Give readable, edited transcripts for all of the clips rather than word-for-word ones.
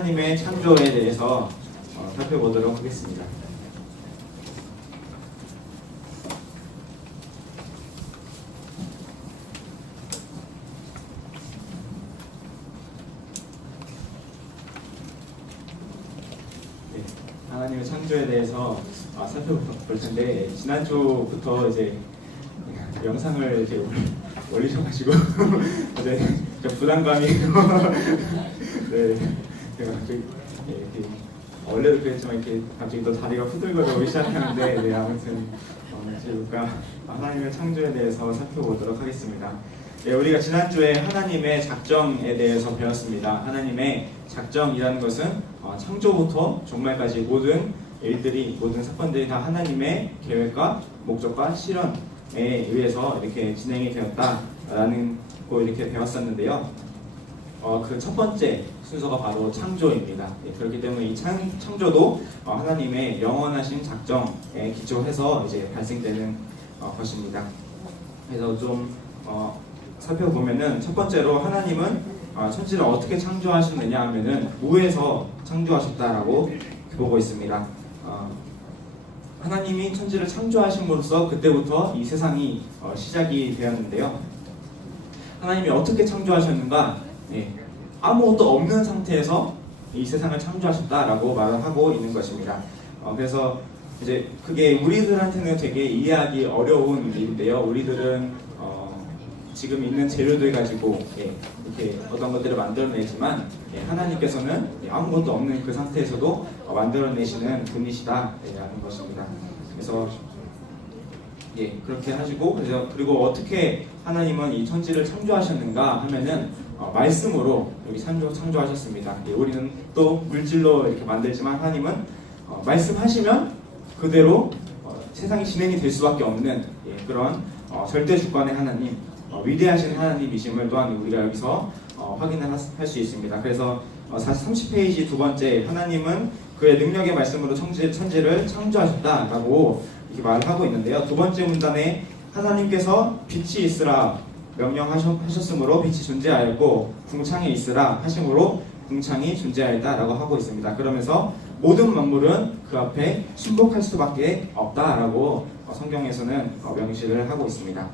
하나님의 창조에 대해서 살펴보도록 하겠습니다. 네, 하나님의 창조에 대해서 살펴볼 텐데, 지난주부터 이제 영상을 이제 올리셔가지고 이제 부담감이 네. 제가 갑자기 이렇게 원래도 그랬지만 이렇게 갑자기 또 다리가 후들거리기 시작하는데 네, 아무튼 제가 하나님의 창조에 대해서 살펴보도록 하겠습니다. 네, 우리가 지난주에 하나님의 작정에 대해서 배웠습니다. 하나님의 작정이라는 것은 창조부터 종말까지 모든 일들이, 모든 사건들이 다 하나님의 계획과 목적과 실현에 의해서 이렇게 진행이 되었다라는 거 이렇게 배웠었는데요. 그 첫 번째 순서가 바로 창조입니다. 그렇기 때문에 이 창조도 하나님의 영원하신 작정에 기초해서 이제 발생되는 것입니다. 그래서 좀 살펴보면은 첫 번째로 하나님은 천지를 어떻게 창조하셨느냐 하면은 무에서 창조하셨다라고 보고 있습니다. 하나님이 천지를 창조하심으로써 그때부터 이 세상이 시작이 되었는데요. 하나님이 어떻게 창조하셨는가? 아무것도 없는 상태에서 이 세상을 창조하셨다라고 말을 하고 있는 것입니다. 그래서 이제 그게 우리들한테는 되게 이해하기 어려운 일인데요. 우리들은 지금 있는 재료들 가지고 이렇게 어떤 것들을 만들어내지만 하나님께서는 아무것도 없는 그 상태에서도 만들어내시는 분이시다라는 것입니다. 그래서 그렇게 하시고, 그리고 어떻게 하나님은 이 천지를 창조하셨는가 하면은 말씀으로 여기 창조하셨습니다. 우리는 또 물질로 이렇게 만들지만 하나님은 말씀하시면 그대로 세상이 진행이 될 수밖에 없는 그런 절대 주권의 하나님, 위대하신 하나님이심을 또한 우리가 여기서 확인을 할 수 있습니다. 그래서 30페이지 두 번째, 하나님은 그의 능력의 말씀으로 천지를 창조하셨다라고 이렇게 말을 하고 있는데요. 두 번째 문단에 하나님께서 빛이 있으라 명령하셨으므로 빛이 존재하였고 궁창이 있으라 하심으로 궁창이 존재하였다라고 하고 있습니다. 그러면서 모든 만물은 그 앞에 순복할 수밖에 없다라고 성경에서는 명시를 하고 있습니다.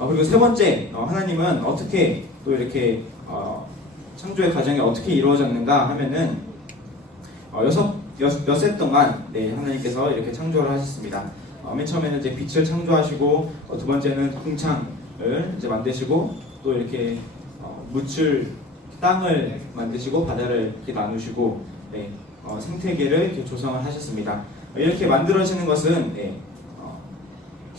그리고 세 번째, 하나님은 어떻게 또 이렇게 창조의 과정이 어떻게 이루어졌는가 하면은 엿새 동안 하나님께서 이렇게 창조를 하셨습니다. 맨 처음에는 이제 빛을 창조하시고, 두 번째는 궁창을 이제 만드시고, 또 이렇게 묻을 땅을 만드시고 바다를 이렇게 나누시고, 생태계를 이렇게 조성을 하셨습니다. 이렇게 만들어지는 것은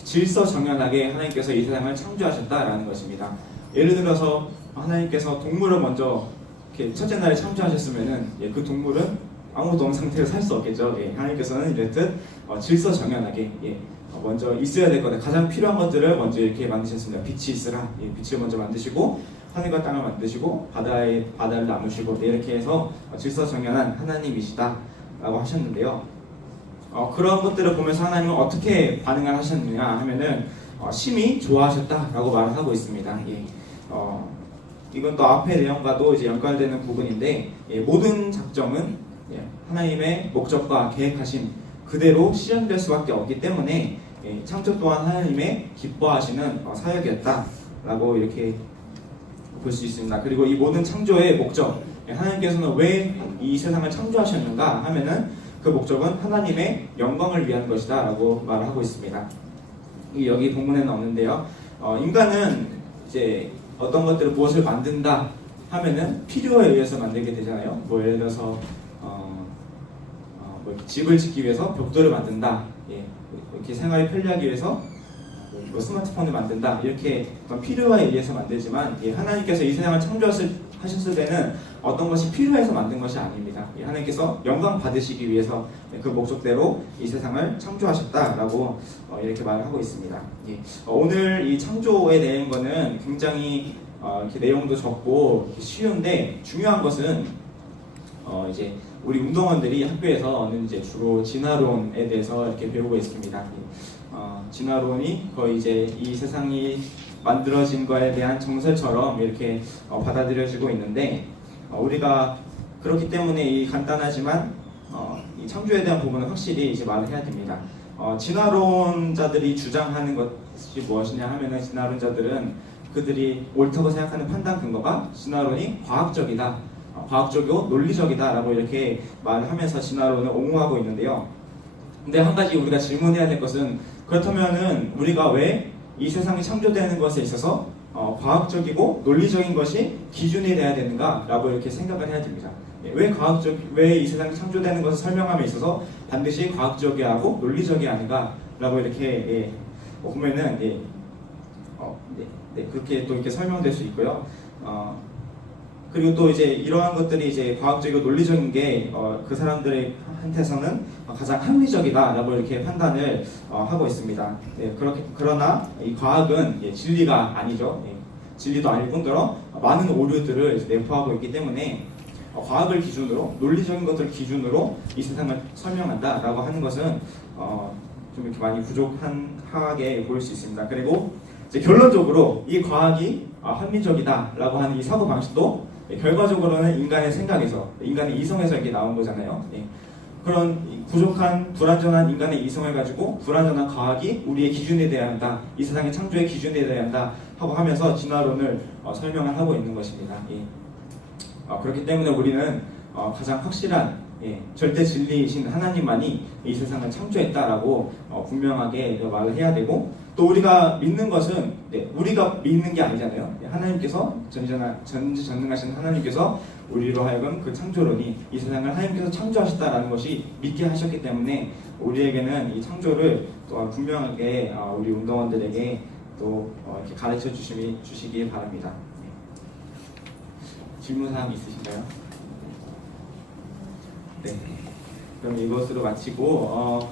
질서정연하게 하나님께서 이 세상을 창조하셨다라는 것입니다. 예를 들어서 하나님께서 동물을 먼저 이렇게 첫째 날에 창조하셨으면은 그 동물은 아무것도 없는 상태에서 살 수 없겠죠. 하나님께서는 이랬듯 질서정연하게 먼저 있어야 될 거다. 가장 필요한 것들을 먼저 이렇게 만드셨습니다. 빛이 있으라. 빛을 먼저 만드시고, 하늘과 땅을 만드시고, 바다를 나누시고, 이렇게 해서 질서정연한 하나님이시다라고 하셨는데요. 그런 것들을 보면서 하나님은 어떻게 반응을 하셨느냐 하면은 심히 좋아하셨다라고 말을 하고 있습니다. 이건 또 앞의 내용과도 이제 연관되는 부분인데, 모든 작정은 하나님의 목적과 계획하신 그대로 실현될 수밖에 없기 때문에 창조 또한 하나님의 기뻐하시는 사역이었다라고 이렇게 볼 수 있습니다. 그리고 이 모든 창조의 목적, 하나님께서는 왜 이 세상을 창조하셨는가 하면은 그 목적은 하나님의 영광을 위한 것이다 라고 말을 하고 있습니다. 여기 본문에는 없는데요. 인간은 이제 어떤 것들을 무엇을 만든다 하면은 필요에 의해서 만들게 되잖아요. 예를 들어서 집을 짓기 위해서 벽돌을 만든다, 이렇게 생활이 편리하기 위해서 스마트폰을 만든다, 이렇게 필요에 의해서 만들지만 하나님께서 이 세상을 창조하셨을 때는 어떤 것이 필요해서 만든 것이 아닙니다. 하나님께서 영광 받으시기 위해서 그 목적대로 이 세상을 창조하셨다라고 이렇게 말을 하고 있습니다. 오늘 이 창조에 대한 거는 굉장히 이렇게 내용도 적고 쉬운데, 중요한 것은 이제 우리 운동원들이 학교에서는 이제 주로 진화론에 대해서 이렇게 배우고 있습니다. 진화론이 거의 이제 이 세상이 만들어진 거에 대한 정설처럼 이렇게 받아들여지고 있는데, 우리가 그렇기 때문에 이 간단하지만 이 창조에 대한 부분은 확실히 이제 말을 해야 됩니다. 진화론자들이 주장하는 것이 무엇이냐 하면은 진화론자들은 그들이 옳다고 생각하는 판단 근거가 진화론이 과학적이다, 과학적이고 논리적이다라고 이렇게 말을 하면서 진화론을 옹호하고 있는데요. 근데 한 가지 우리가 질문해야 될 것은 그렇다면은 우리가 왜 이 세상이 창조되는 것에 있어서 과학적이고 논리적인 것이 기준이 돼야 되는가라고 이렇게 생각을 해야 됩니다. 왜 이 세상이 창조되는 것을 설명함에 있어서 반드시 과학적이어야 하고 논리적이어야 하는가라고 이렇게 보면은 그렇게 또 이렇게 설명될 수 있고요. 그리고 또 이제 이러한 것들이 이제 과학적이고 논리적인 게 그 사람들한테서는 가장 합리적이다라고 이렇게 판단을 하고 있습니다. 그러나 이 과학은 진리가 아니죠. 진리도 아닐 뿐더러 많은 오류들을 이제 내포하고 있기 때문에 과학을 기준으로 논리적인 것들을 기준으로 이 세상을 설명한다라고 하는 것은 좀 이렇게 많이 부족하게 보일 수 있습니다. 그리고 이제 결론적으로 이 과학이 합리적이다라고 하는 이 사고 방식도 결과적으로는 인간의 생각에서, 인간의 이성에서 이렇게 나온 거잖아요. 그런 부족한 불완전한 인간의 이성을 가지고 불완전한 과학이 우리의 기준이 되어야 한다, 이 세상의 창조의 기준이 되어야 한다 하고 하면서 진화론을 설명을 하고 있는 것입니다. 그렇기 때문에 우리는 가장 확실한 절대 진리이신 하나님만이 이 세상을 창조했다라고 분명하게 말을 해야 되고, 또 우리가 믿는 것은 우리가 믿는 게 아니잖아요. 하나님께서 전지전능하신 하나님께서 우리로 하여금 그 창조론이 이 세상을 하나님께서 창조하셨다라는 것이 믿게 하셨기 때문에 우리에게는 이 창조를 또 분명하게 우리 운동원들에게 또 이렇게 가르쳐 주시기 바랍니다. 질문사항 있으신가요? 네. 그럼 이것으로 마치고